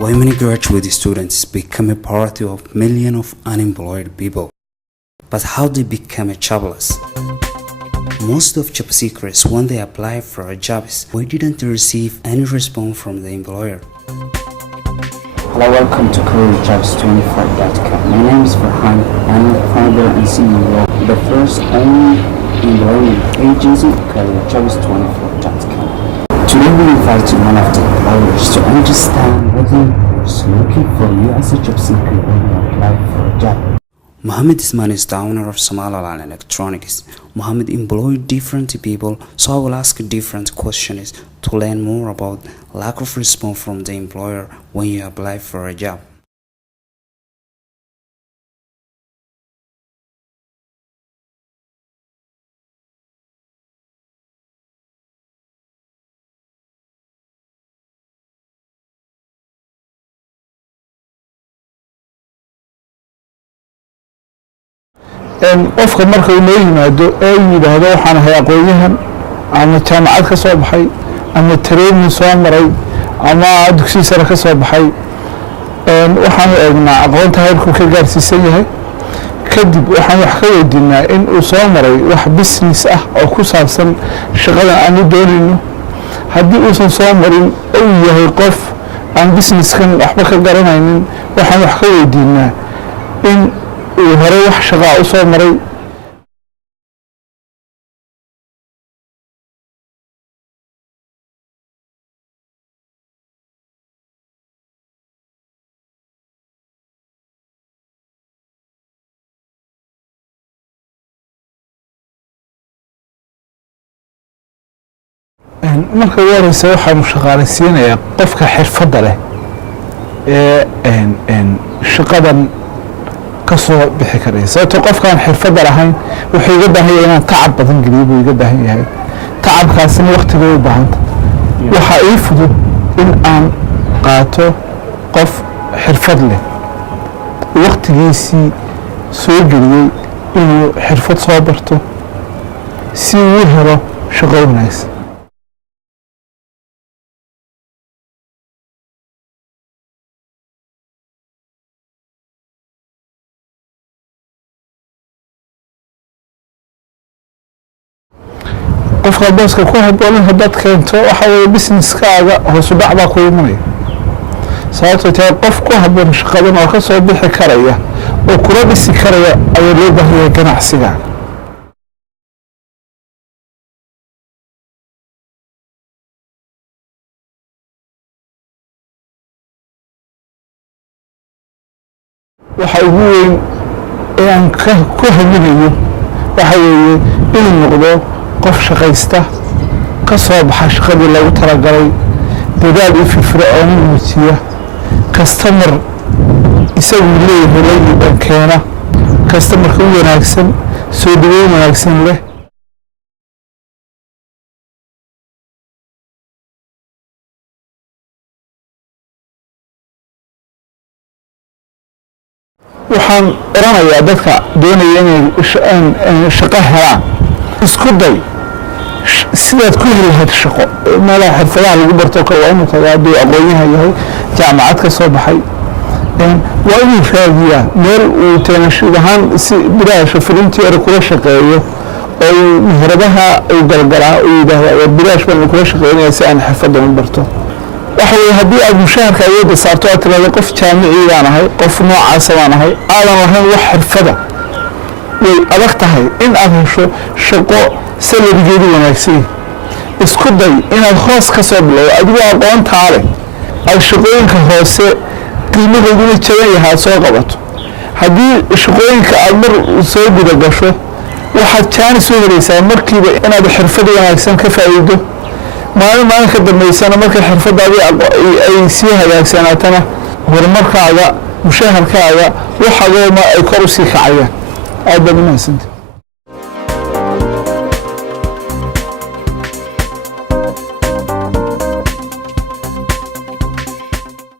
Why many graduate students become a part of millions of unemployed people? But how they become jobless? Most of job seekers, when they apply for jobs, why didn't they receive any response from the employer? Hello, welcome to CareerJobs24.com. My name is Farhan. I'm the founder and CEO of the first only employment agency, CareerJobs24.com. Today we invited one of the employers to understand what the employer is looking for you as a job seeker when you apply for a job. Mohammed Isman is the owner of Somaliland Electronics. Mohammed employed different people, so I will ask different questions to learn more about lack of response from the employer when you apply for a job. qofka marka uu noo yimaado ee yiraahdo waxaan ahay aqoonyahan ama jaamacad ka soo baxay ama training soo maray ama dugsi sare ka soo baxay waxaan eegnaa aqoonta heerku ka gaarsiisan yahay kadib waxaan wax ka weydiinaa in uu soo maray wax business ah oo ku saabsan shaqada aan doonayno haddii uusan soo marin uu yahay qof aan businesskan waxba ka garanaynin waxaan wax ka weydiinaa in hore wax shaqo u soo maray marka waraysa waxaan shaqaaleysiinayaa qofka xirfadda leh ee shaqadan kasoo bixi karaya sababtoo qofkaan xirfadda lahayn wuxuu iga baahan yahay inaan tacab badan geliyo buu iga baahan yahay tacabkaasina waqtiga u baahanta waxaa ii fudud in aan qaato qof xirfad leh waqtigiisii soo geliyey inuu xirfad soo barto si uu helo shaqo wanaagsan qofka booska ku habboon haddaad keento waxa weeye businesskaaga hoos u dhac baa ku imanaya sababtoo tahay qof ku habboon shaqadan oo ka soo bixi karaya oo kula dhisi karaya ayaa loo baahan yahay ganacsiga waxa ugu weyn ee aan ku haminayo waxa weeye inuu noqdo qof shaqaysta ka soo baxa shaqadii lagu talagalay dadaal iyo firfircooni muujiya customer isagu leeyahay leeyahay keena customerka u wanaagsan soo dhaweyn wanaagsan leh waxaan oranayaa dadka doonaya inay shaqo helaan isku day sidaad ku heli lahayd shaqo meelaha xirfadaha lagu barto ka waa inuu tagaa hadduu aqoonyahan yahay jaamacad ka soo baxay waa inuu raadiyaa meel uu teenashid ahaan si bilaasha filintii hore kula shaqeeyo oo meheradaha uu galgalaa uu yidhaahda waa bilaash baan kula shaqeynaya si aan xirfaddan u barto waxa weeye haddii aad mushaharka awoodda saarto aad tiraahdo qof jaamici baan ahay qof noocaasa baan ahay aadan lahayn wax xirfada way adag tahay in aad hesho shaqo salarigeedu wanaagsan isku day inaad hoos ka soo bilowdo adigoo aqoontaa leh aad shaqooyinka hoose qiimahooduna jaban yahay aad soo qabato haddii shaqooyinka aad mar soo guda gasho waxaad jaanis u helaysaa markiiba inaad xirfad wanaagsan ka faa'iido maalin ka dambaysana marka xirfadaadii ay sii hagaagsanaatana horumarkaaga mushaharkaaga waxagooma ay kor u sii kacayaan aad baad u mahadsantahay